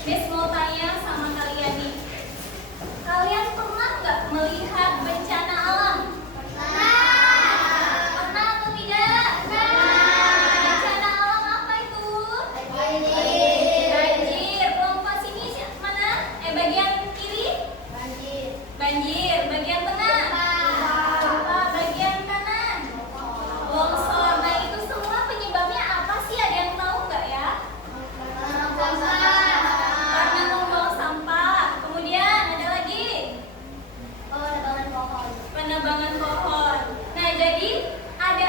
Miss mau tanya sama kalian nih. Kalian pernah nggak melihat bencana alam? Pernah atau tidak? Bencana alam apa itu? Banjir. Kelompok sini mana? Bagian kiri? Banjir. Bagian tengah? Bagian kanan? Longsor. Nah itu semua penyebabnya apa sih? Ada yang tahu nggak ya? Karena membuang sampah. Kemudian ada lagi penebangan pohon. Nah jadi ada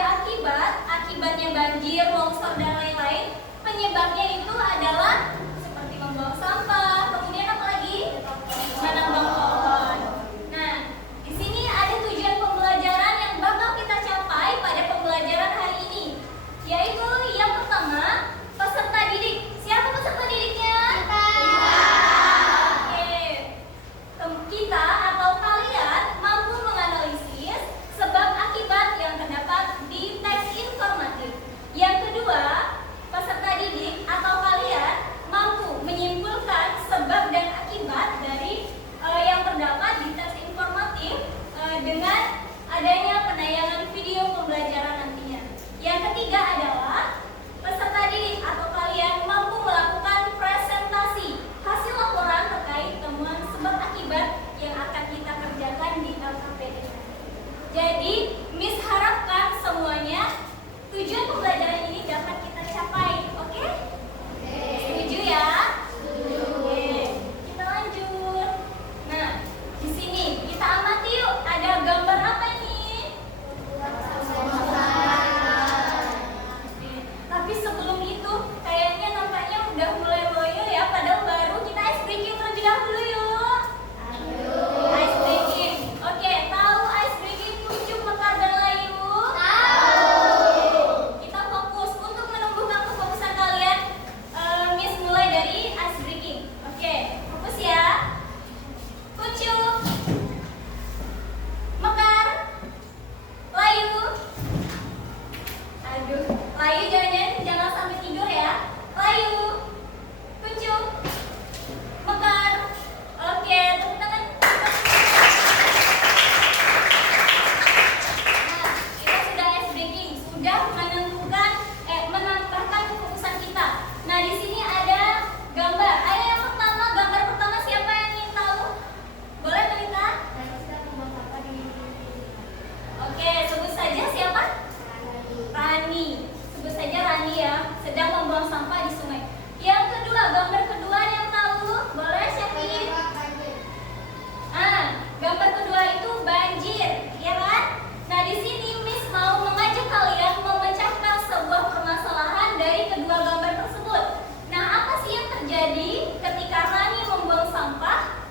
akibatnya banjir, longsor dan lain-lain. Penyebabnya itu adalah seperti membuang sampah. Kemudian apa lagi? Menebang pohon. Nah di sini ada tujuan pembelajaran yang bakal kita capai pada pembelajaran hari ini, yaitu yang pertama, peserta didik. Siapa peserta didiknya? Kita atau kalian mampu menganalisis sebab akibat yang terdapat di teks informatif. Yang kedua, peserta didik atau kalian mampu menyimpulkan sebab dan akibat dari yang terdapat di teks informatif dengan adanya penayangan video pembelajaran nantinya. Yang ketiga adalah peserta didik atau kalian mampu melakukan presentasi hasil laporan terkait temuan sebab akibat yang akan kita kerjakan di LKPD. Jadi, Miss harapkan semuanya tujuan pembelajaran ini dapat kita capai, oke? Setuju ya? Oke, kita lanjut. Nah, di sini kita amati yuk, ada gambar apa ini? Tapi sebelum itu, kayaknya nampaknya udah mulai loyo ya, padahal baru. Kita ice breaking terlebih dahulu yuk. Ice breaking. Oke, tahu ice breaking kuncup, mekar dan layu? Tahu. Kita fokus untuk menumbuhkan kefokusan kalian. Miss mulai dari ice breaking. Oke, fokus ya. Kuncup, mekar, layu. Aduh, layu jangan sampai tidur ya. Layu, kuncup, mekar. Oke, tepuk tangan. Nah, kita sudah ice breaking, sudah menambahkan kefokusan kita. Nah, di sini ada gambar. Ayo yang pertama, gambar pertama siapa yang ingin tahu? Boleh Melita? Oke, sebut saja siapa? Rani. Sebut saja Rani ya, sedang membuang sampah di sungai. Yang kedua, gambar kedua yang tahu? Boleh Syafid? Gambar kedua itu banjir, ya kan? Nah, di sini Miss mau mengajak kalian memecahkan sebuah permasalahan dari kedua gambar tersebut. Nah, apa sih yang terjadi ketika Rani membuang sampah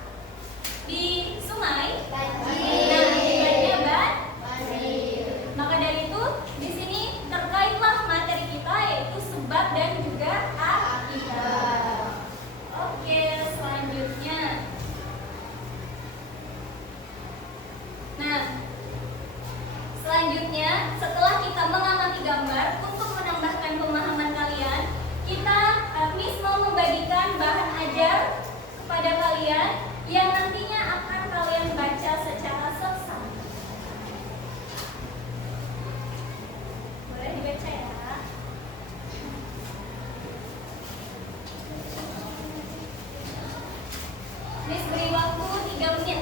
di sungai? Nah, akibatnya banjir. Maka dari itu, di sini terkaitlah materi kita, yaitu sebab dan juga akibat. Oke, selanjutnya. Nah, selanjutnya setelah kita mengamati gambar untuk menambahkan pemahaman kalian, Miss mau membagikan bahan ajar kepada kalian yang nantinya akan kalian baca secara seksama. Boleh dibaca ya. Miss beri waktu 3 menit.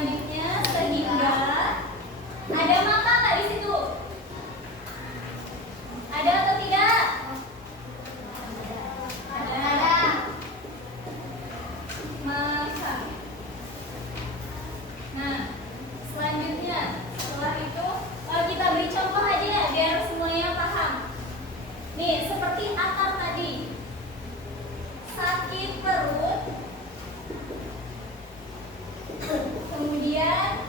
Selanjutnya sehingga ada maka nggak di situ? Ada atau tidak? Ada. Maka. Nah, selanjutnya setelah itu kita beri contoh aja ya biar semuanya paham. Nih, seperti akar tadi. Sakit perut. Kemudian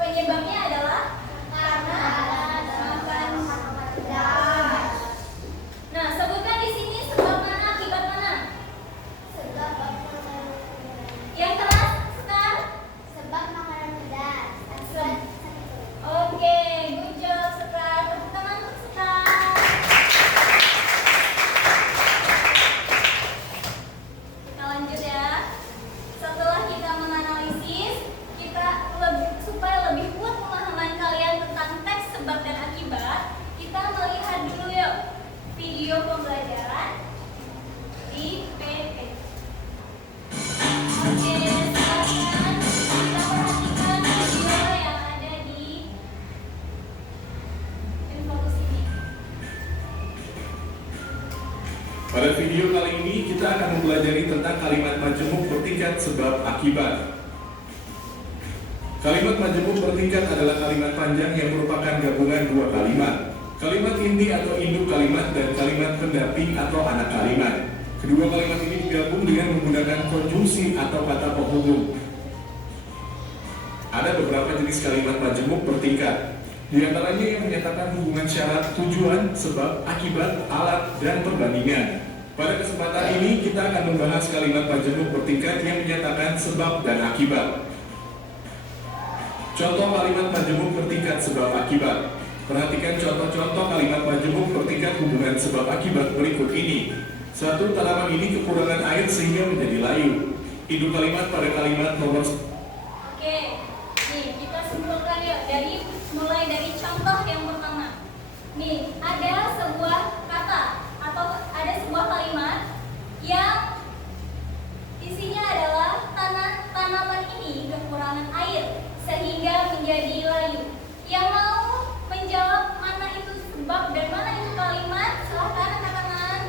penyebabnya adalah karena makan pedas. Nah, sebutkan di sini sebab mana, akibat mana? Sebab makanan Yang keras sekarang? sebab makanan pedas. Oke, good job Sekar. Tepuk tangan untuk Sekar. Kita lanjut ya. Setelah kita menganalisis, supaya lebih kuat pemahaman kalian tentang teks sebab dan akibat, kita melihat dulu yuk video pembelajaran di PP. Oke, silakan kita perhatikan video yang ada di info sini. Pada video kali ini kita akan mempelajari tentang kalimat majemuk bertingkat sebab akibat. Kalimat majemuk bertingkat adalah kalimat panjang yang merupakan gabungan dua kalimat. Kalimat inti atau induk kalimat dan kalimat pendamping atau anak kalimat. Kedua kalimat ini digabung dengan menggunakan konjungsi atau kata penghubung. Ada beberapa jenis kalimat majemuk bertingkat. Di antaranya yang menyatakan hubungan syarat, tujuan, sebab, akibat, alat, dan perbandingan. Pada kesempatan ini kita akan membahas kalimat majemuk bertingkat yang menyatakan sebab dan akibat. Contoh kalimat majemuk bertingkat sebab akibat. Perhatikan contoh-contoh kalimat majemuk bertingkat hubungan sebab akibat berikut ini. 1. Tanaman ini kekurangan air sehingga menjadi layu. Induk kalimat pada kalimat nomor. Oke, nih kita simpulkan yuk mulai dari contoh yang pertama. Nih, ada sebuah kata atau ada sebuah kalimat yang isinya adalah tanaman ini kekurangan air sehingga menjadi layu. Yang mau menjawab mana itu sebab dan mana itu kalimat, silahkan angkat tangan.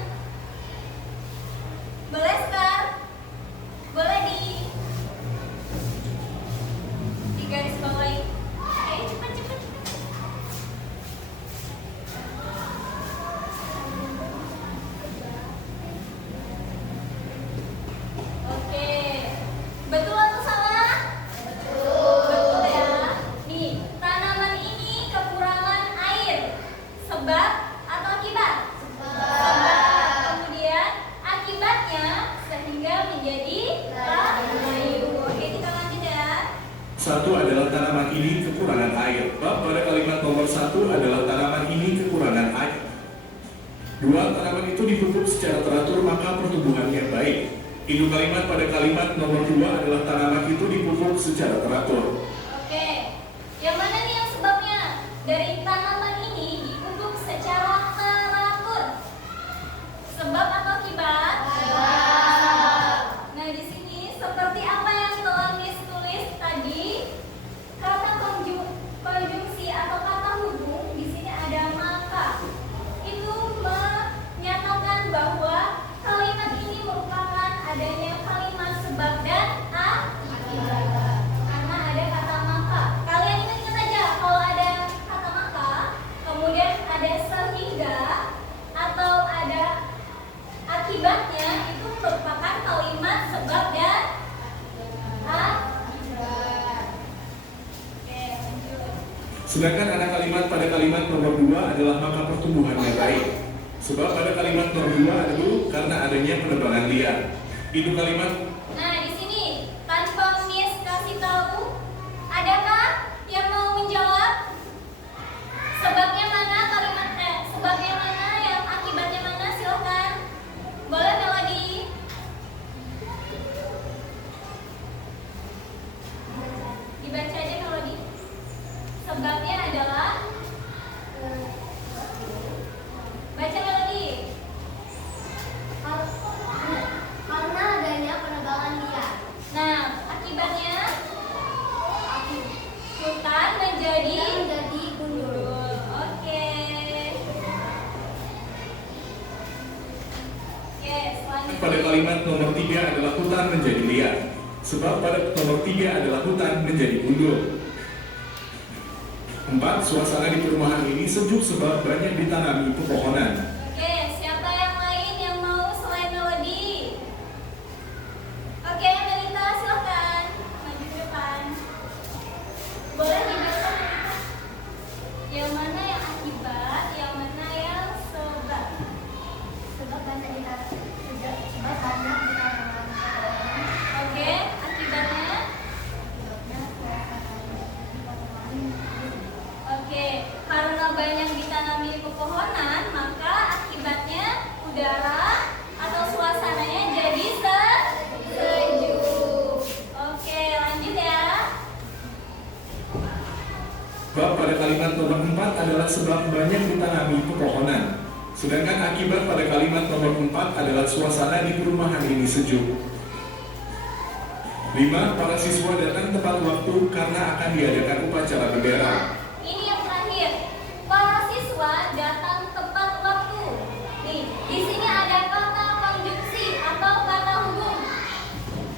Boleh Sekar? Boleh di garis bawahi. Ayo cepat. Oke, betul atau salah? Betul ya. Nih, tanaman ini kekurangan air. Sebab atau akibat? Sebab. Kemudian akibatnya sehingga menjadi layu. Oke, kita lanjut ya. 1 adalah tanaman ini kekurangan air. Bab pada kalimat nomor 1 adalah tanaman ini kekurangan air. 2. Tanaman itu dipupuk secara teratur maka pertumbuhannya baik. Induk kalimat pada kalimat nomor 2 adalah tanaman itu dipupuk secara teratur. Oke, yang mana nih yang sebabnya? Dari tanaman ini dipupuk secara teratur. Sebab atau akibat? Sebab. Nah, di sini seperti apa yang telah tulis tadi, kata konjungsi atau kata hubung di sini ada maka. Itu menyatakan bahwa kalimat ini merupakan adanya kalimat sebab dan akibat. Karena ada kata maka. Kalian ingat aja kalau ada kata maka, kemudian ada sehingga atau ada akibatnya, itu merupakan kalimat sebab dan akibat. Oke, lanjut. Sedangkan anak kalimat pada kalimat nomor 2 adalah maka pertumbuhannya baik. Sebab pada kalimat nomor 2 adalah karena adanya penebangan liar. Induk kalimat. Nah, di sini tanpa Miss kasih tahu, adakah yang mau menjawab? Sebabnya mana kalimatnya? Sebabnya mana, yang akibatnya mana? Silahkan. Boleh Melody? Dibaca aja Melody. Sebabnya adalah baca Melody. Karena adanya penebangan menjadi liar. Sebab pada nomor 3 adalah hutan menjadi gundul. 4. Suasana di perumahan ini sejuk sebab banyak ditanami pepohonan. Oke, siapa yang lain yang mau selain Melody? Oke, Melita silakan maju ke depan. Boleh dijelaskan Melita? Yang mana yang akibat, yang mana yang sebab? Sebab banyak ditanam. Sebab banyak ditanam. Oke, akibatnya? Oke, karena banyak ditanami pepohonan, maka akibatnya udara atau suasananya jadi sejuk. Oke, lanjut ya. Bab pada kalimat nomor 4 adalah sebab banyak ditanami pepohonan. Sedangkan akibat pada kalimat nomor 4 adalah suasana di perumahan ini sejuk. 5. Para siswa datang tepat waktu karena akan diadakan upacara bendera. Ini yang terakhir. Para siswa datang tepat waktu. Nih, di sini ada kata konjungsi atau kata hubung.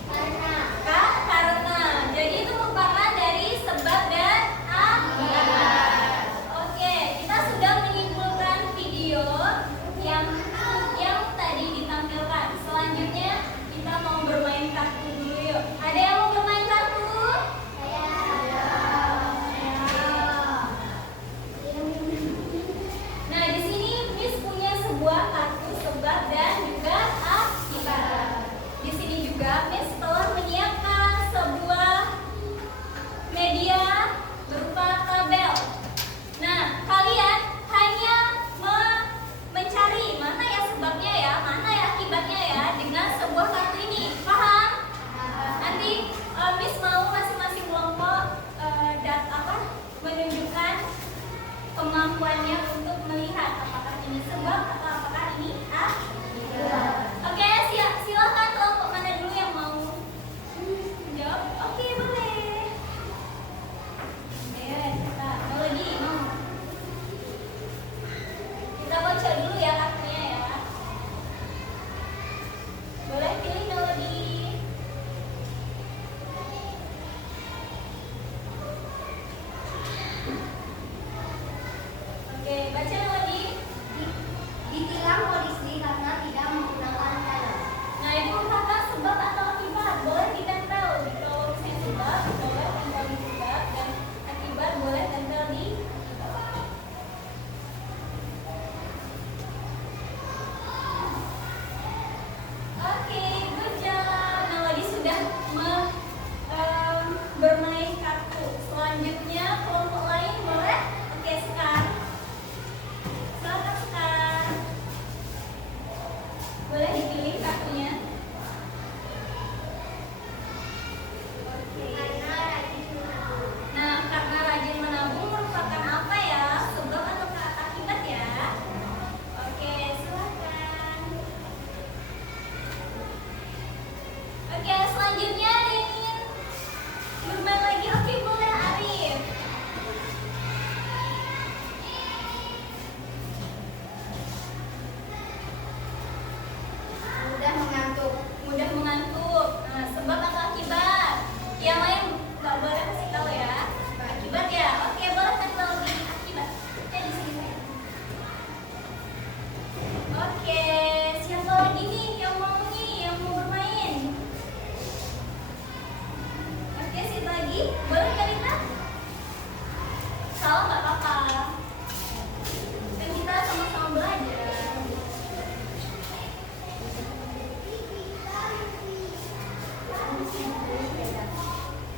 Karena. Jadi itu merupakan dari sebab dan akibat. Oke, kita sudah menyimpulkan video yang tadi ditampilkan. Selanjutnya kita mau bermain kartu dulu yuk. Ada yang mau bermain kartu? Nah, di sini Miss punya sebuah kartu sebab dan juga akibat. Di sini juga Miss telah menyiapkan sebuah media berupa tabel. Nah, kalian hanya mencari mana ya sebabnya ya, mana ya akibatnya ya dengan sebuah kartu ini. Paham? Nanti Miss mau masing-masing kelompok menunjukkan kemampuannya untuk melihat apakah ini sebab atau apakah ini akibat. Oke, silakan kelompok mana dulu yang mau menjawab? Oke, boleh. Kita mau lagi mau. Kita baca dulu ya kartunya ya. Boleh pilih Melody. Oke, baca Melody. Ditilang polisi karena tidak menggunakan helm. Nah, itu merupakan sebab atau akibat. Boleh ditempel di kalau misalnya sebab, boleh tempel di sebab, dan akibat boleh tempel di akibat. Oke, good job. Melody sudah bermain kartu. Selanjutnya kelompok lain boleh? Oke, sekarang. Silakan sekarang. Boleh dipilih kartunya. Oke. Nah, karena rajin menabung merupakan apa ya? Sebab atau akibat ya? Oke, silakan. Oke, selanjutnya ada yang ingin bermain lagi. Oke, boleh Arif. Mudah mengantuk. Mudah mengantuk. Nah, sebab atau akibat? Yang lain nggak boleh kasih tahu ya. Akibat ya. Oke, boleh kasih tahu di akibat. Oke, di sini saya. Oke, siapa lagi nih yang mau bermain? Oke, siapa lagi? Boleh Kalita? Salah nggak apa-apa. Kan kita sama-sama belajar.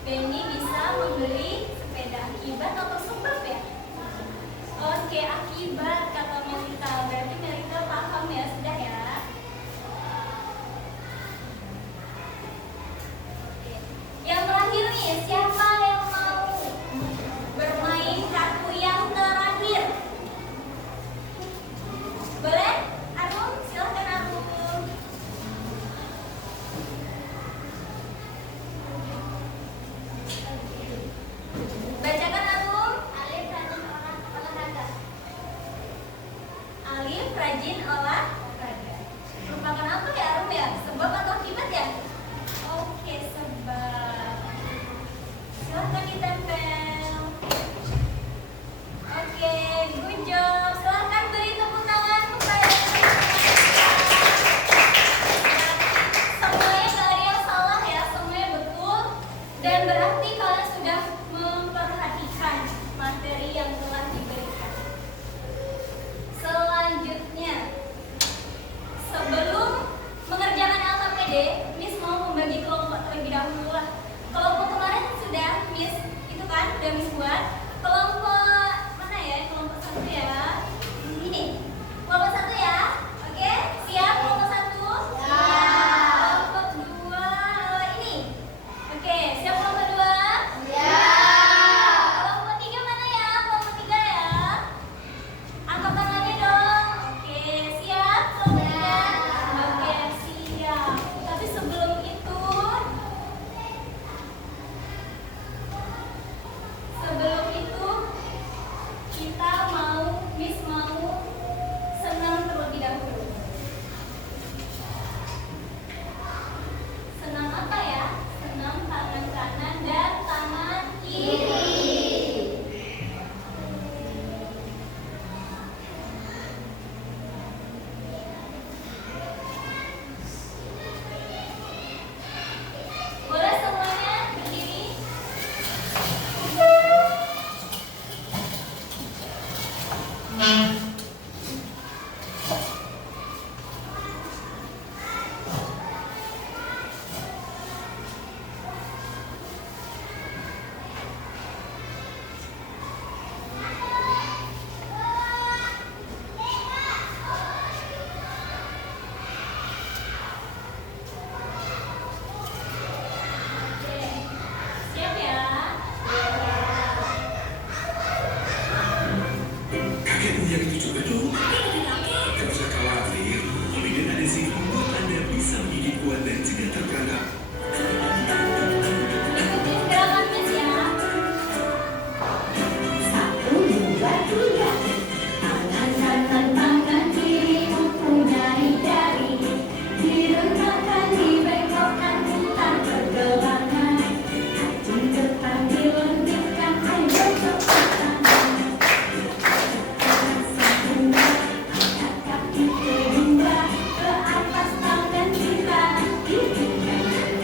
Benny bisa membeli sepeda akibat atau sebab ya? Oke, akibat kata Melita. Berarti Melita paham ya, sudah ya? Oke. Yang terakhir nih, siapa yang mau bermain kartu yang terakhir? Boleh? Arum, silahkan Arum. Bacakan Arum. Alif rajin olahraga. yang itu juga dong. Gak usah khawatir, Poliden Adhesive membuat Anda bisa menjadi kuat dan juga terperangkap. Ikutin gerakan Miss ya. 1, 2, 3. Tangan kanan tangan kiri mempunyai jari. Direntangkan, dibengkokkan, putar pergelangan. Kaki depan dilentipkan, ayo cepat tangan. Satu, angkat kaki kedua, ke atas tangan kita. Hidupkan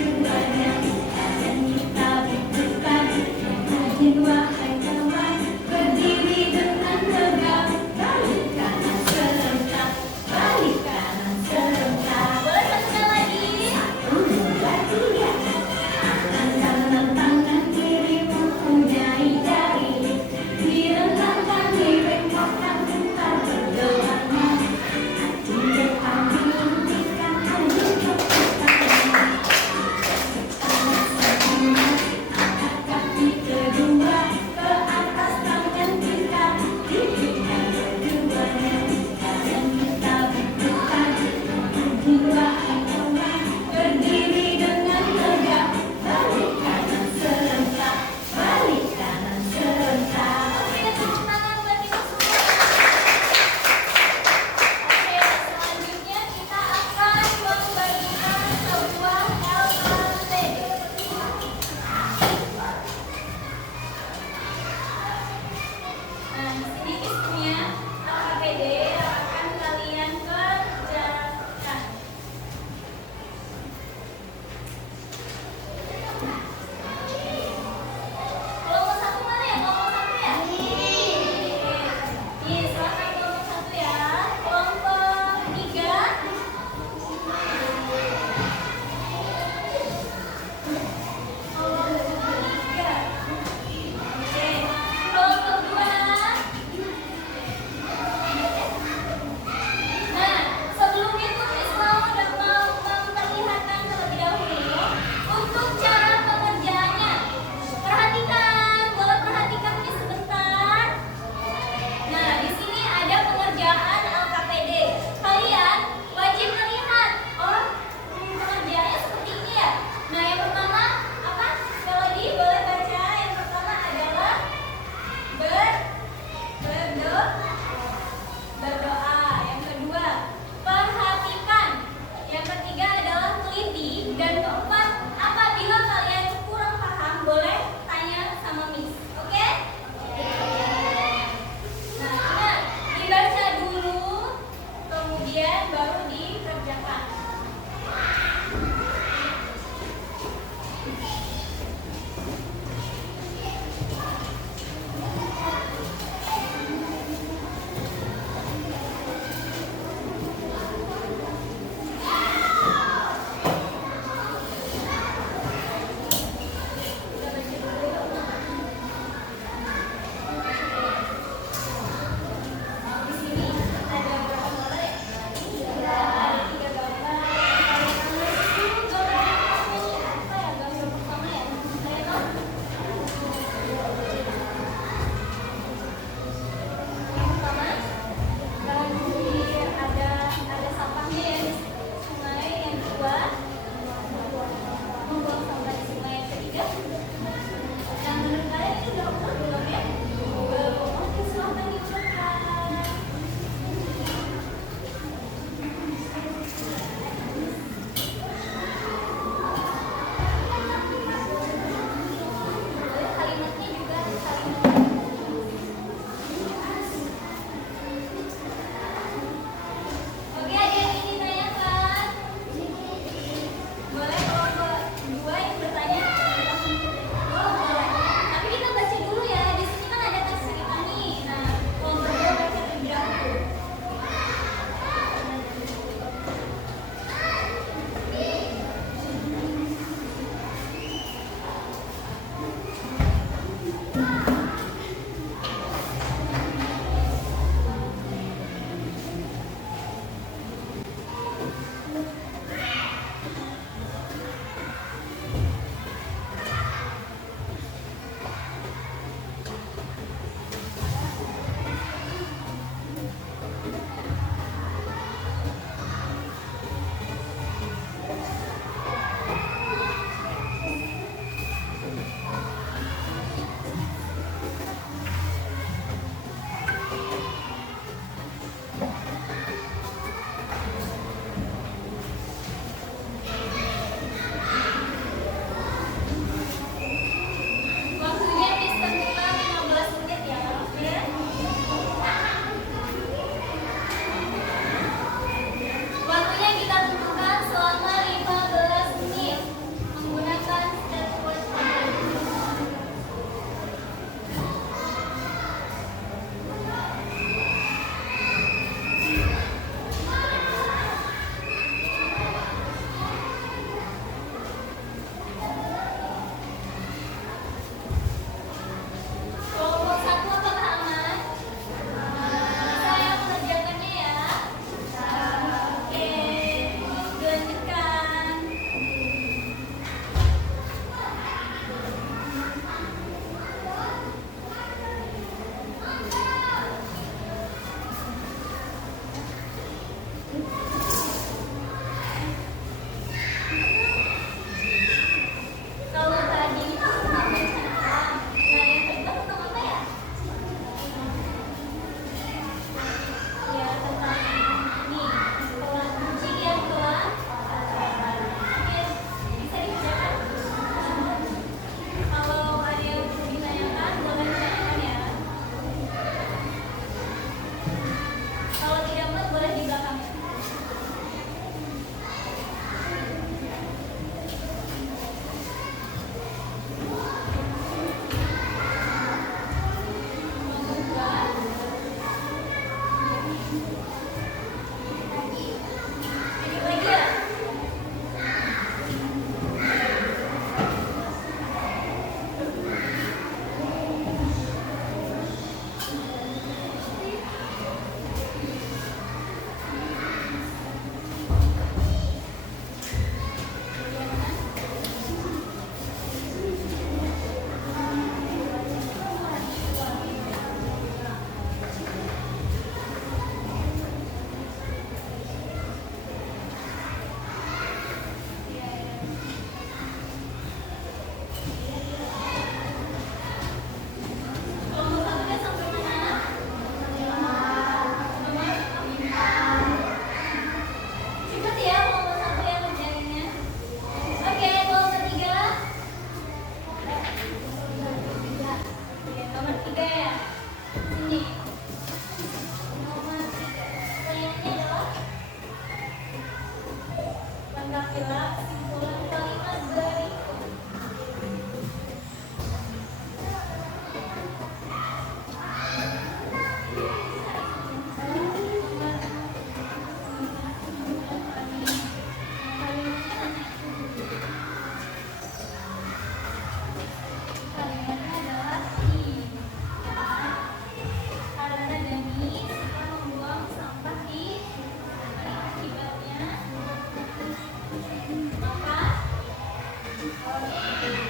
Kelompok 2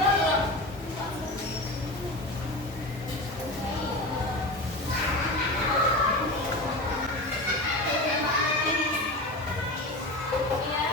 belum. Iya.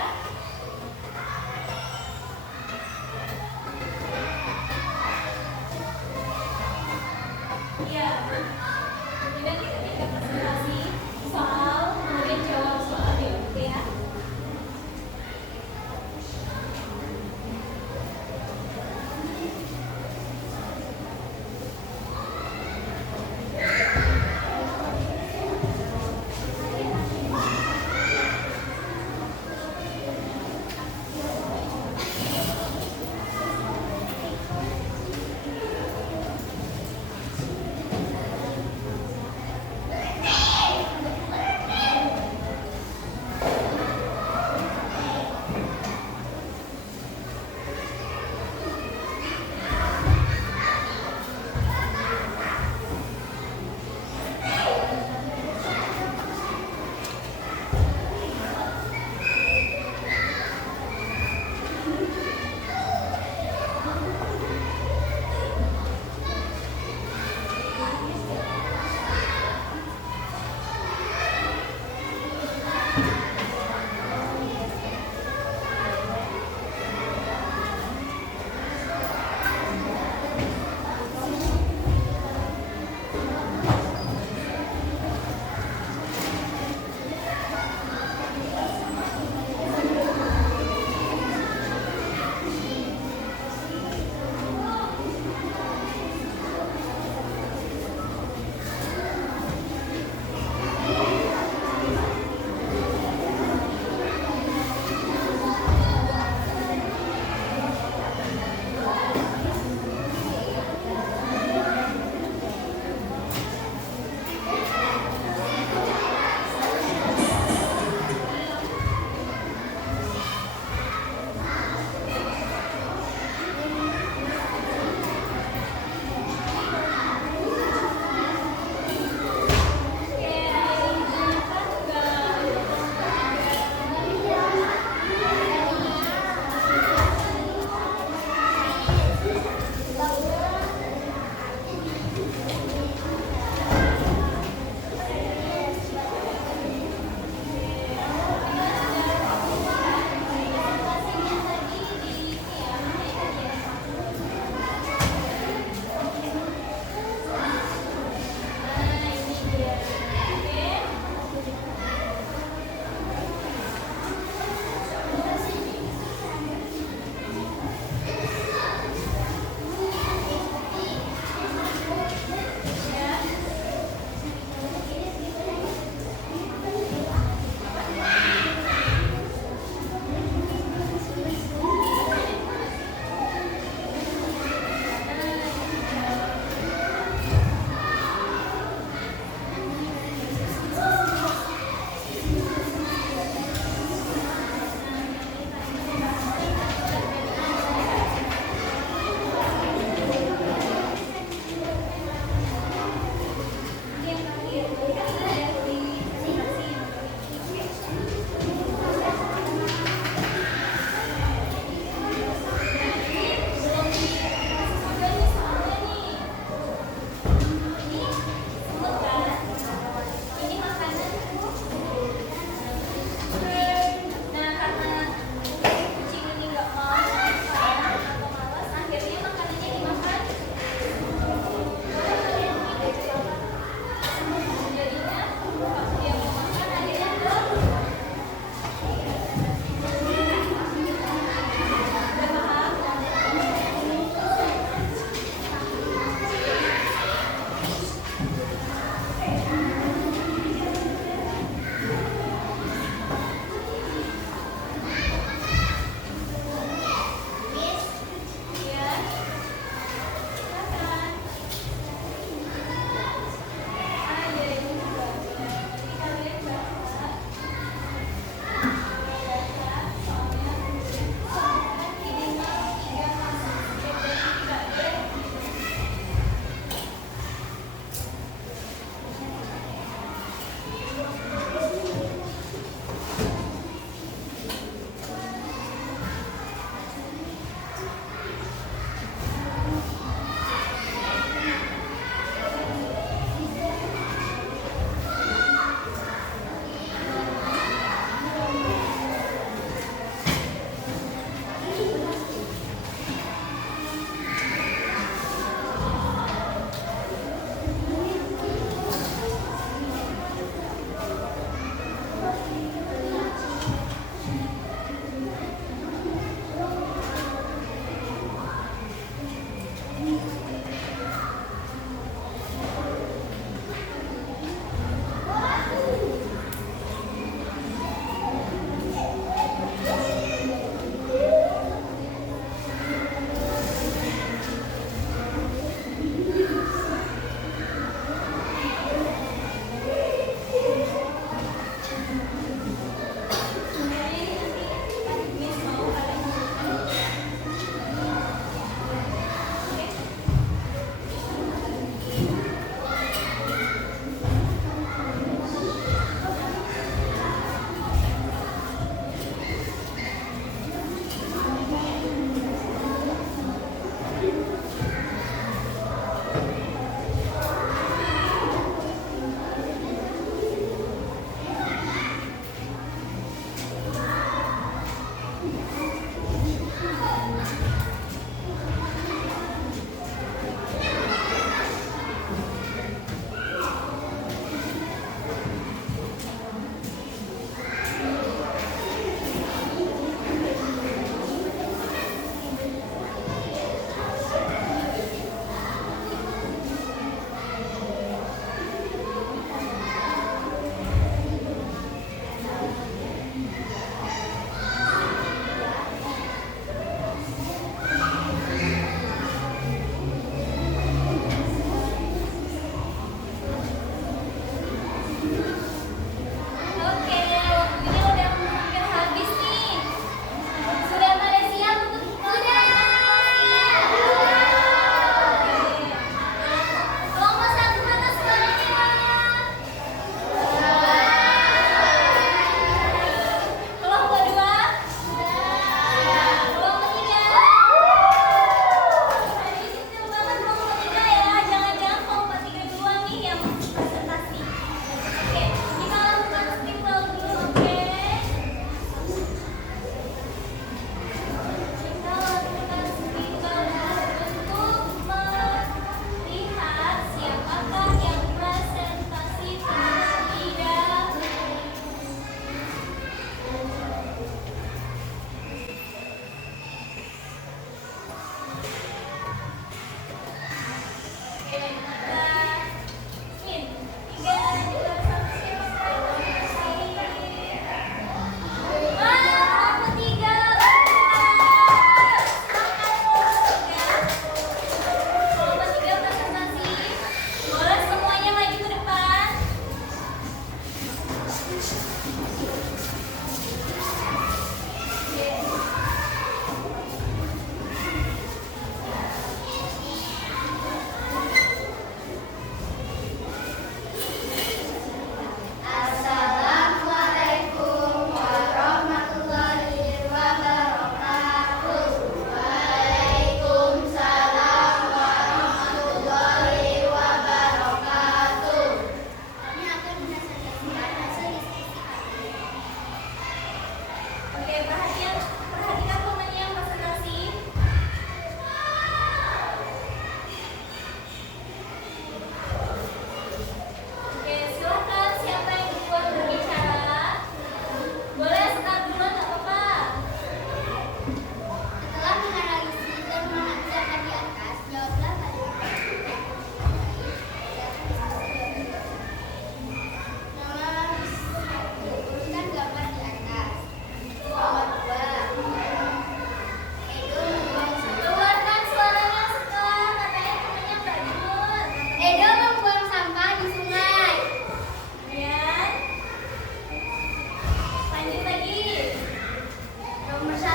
Nomor 1.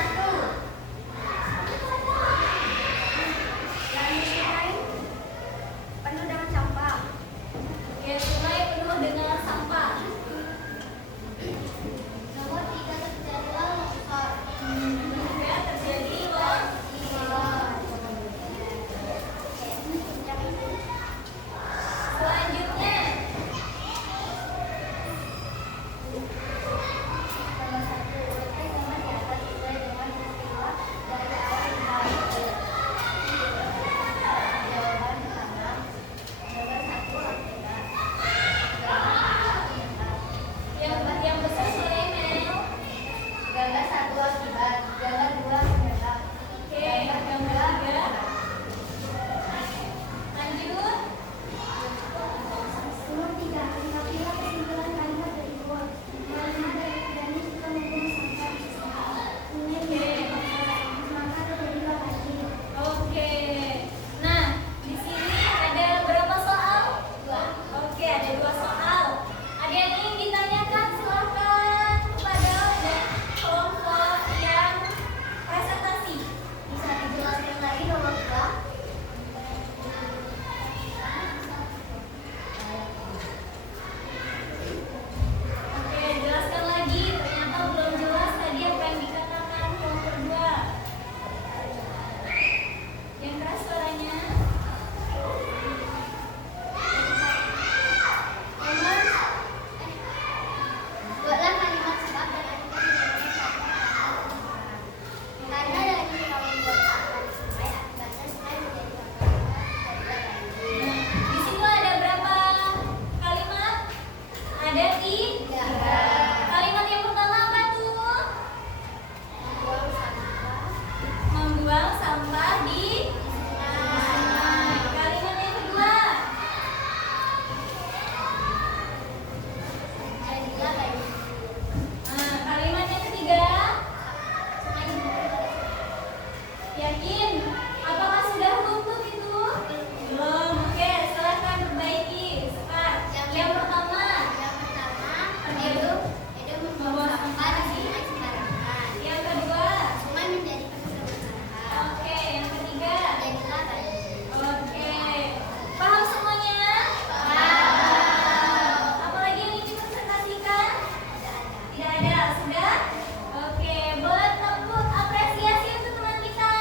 Lalu sungai penuh dengan sampah. Oke, sungai penuh dengan sampah. Nomor 3, terjadilah longsor. Ya, terjadi longsor. Selanjutnya, Nomor 1, urutkan nomor di atas sesuai dengan peristiwa dari awal hingga akhir. Jawaban pertama, nomor 1 Afrika. yang besar Sulaiman. Gambar 1 akibat, gambar 2 penyebab. Oke, gambar 3. Lanjut. Nomor 3, lengkapilah kesimpulan kalimat berikut. Kalimat dari suka membunuh sampah. Sungai maka terjadilah banjir. Oke. Nah, di sini ada berapa soal? Oke, ada 2 soal. Ada yang ingin ditanyakan, silakan kepada kelompok yang presentasi. Bisa dijelaskan lagi nomor 2? Oke, jelaskan lagi. Ternyata belum jelas tadi apa yang dikatakan kelompok 2. Yang keras suaranya. Buatlah kalimat sebab dan akibat mengenai sampah. Karena dari suka membuat sampah di sungai, akibatnya sungai menjadi kotor dan banjir. Di situ ada berapa kalimat? Ada 3. Kalimat yang pertama apa tuh? Membuang sampah Membuang sampah di sungai. Kalimat yang kedua. Jadilah banjir. Nah, kalimat yang ketiga. Sungai dibuang. Yakin? Apakah sudah runtuh itu? Belum. Oke, silahkan perbaiki. Start. Yang pertama. Edo membuang sampah di sungai sembarangan. Yang kedua. Sungai menjadi penuh dengan sampah. Oke, yang ketiga. Jadilah banjir. Oke. Paham semuanya? Apalagi yang ingin dipresentasikan? Tidak ada. Sudah? Oke, boleh tepuk apresiasi untuk teman kita.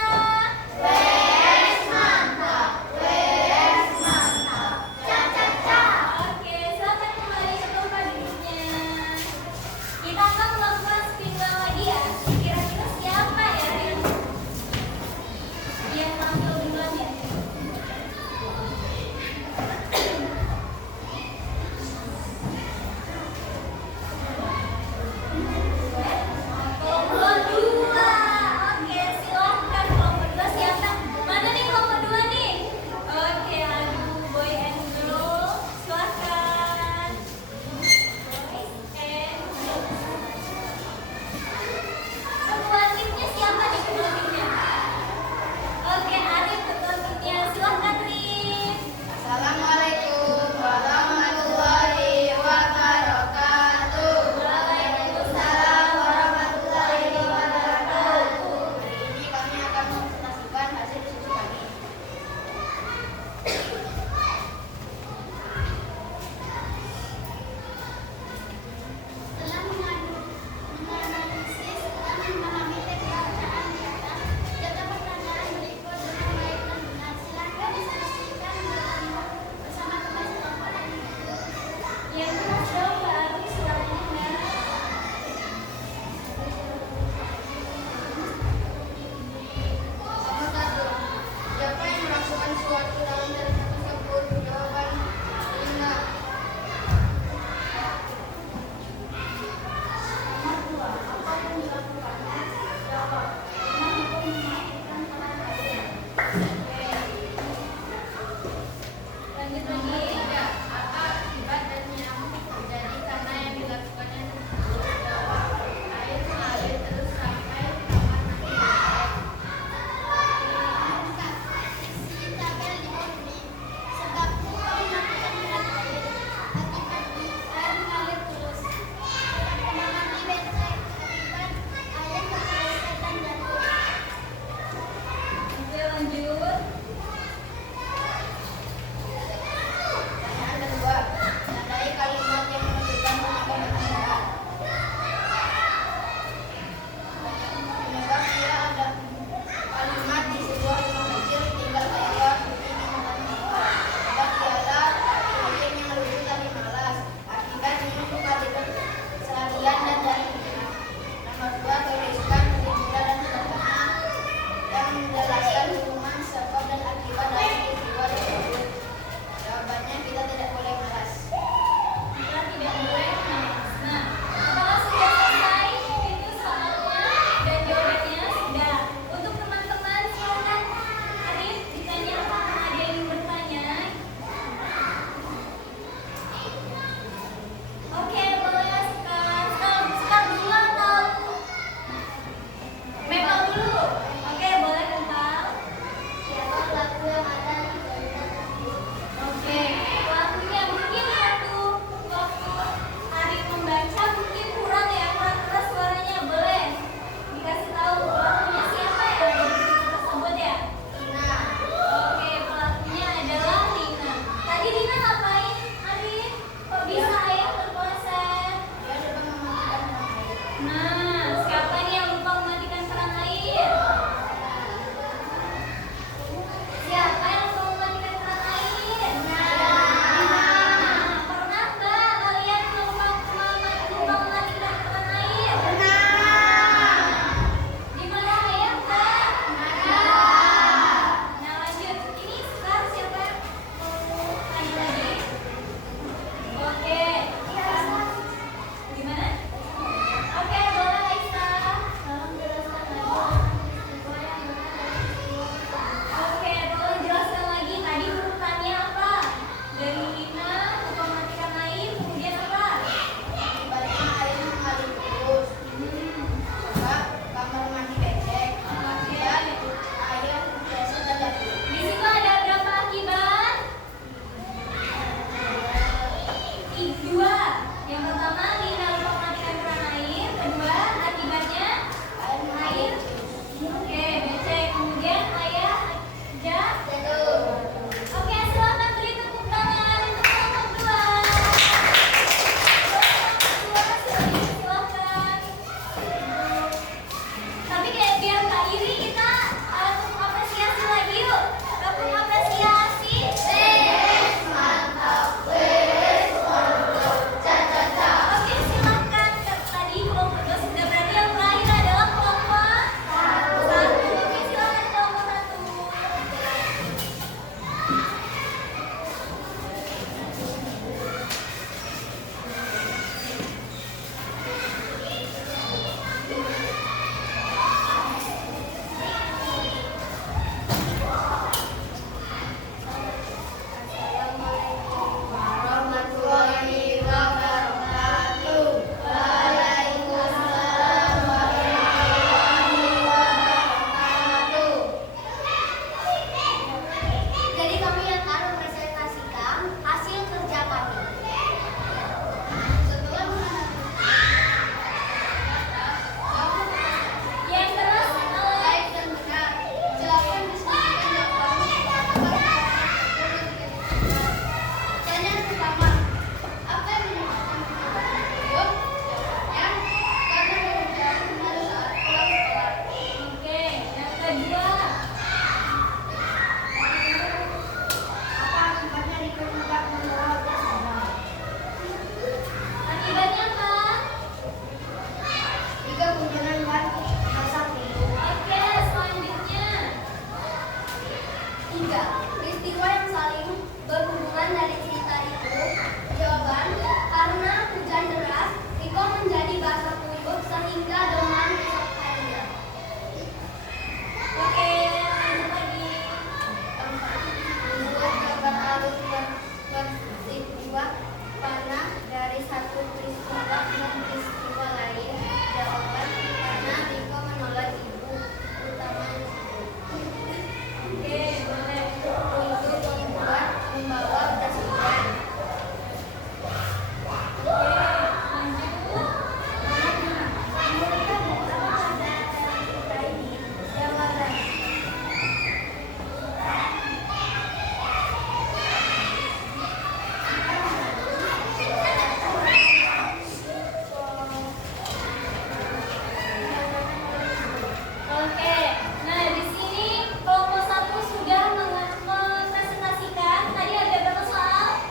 Oke, nah di sini kelompok 1 sudah mempresentasikan. Tadi ada berapa soal?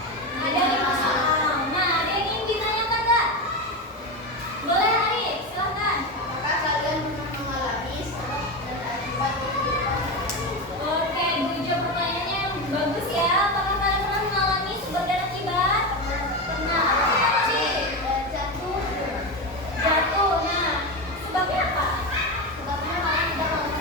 Ada 5 soal. Nah, ada yang ingin ditanyakan nggak? Boleh Arif, silahkan. Apakah kalian pernah mengalami sebab dan akibat kehidupan? Oke, Bu Jo pertanyaannya yang bagus ya. Apakah kalian pernah mengalami sebab dan akibat? Pernah. Apa tadi? Jatuh. Jatuh. Nah, sebabnya apa? Sebabnya kalian tidak mau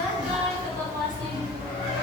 Sebagai ketua kelas 7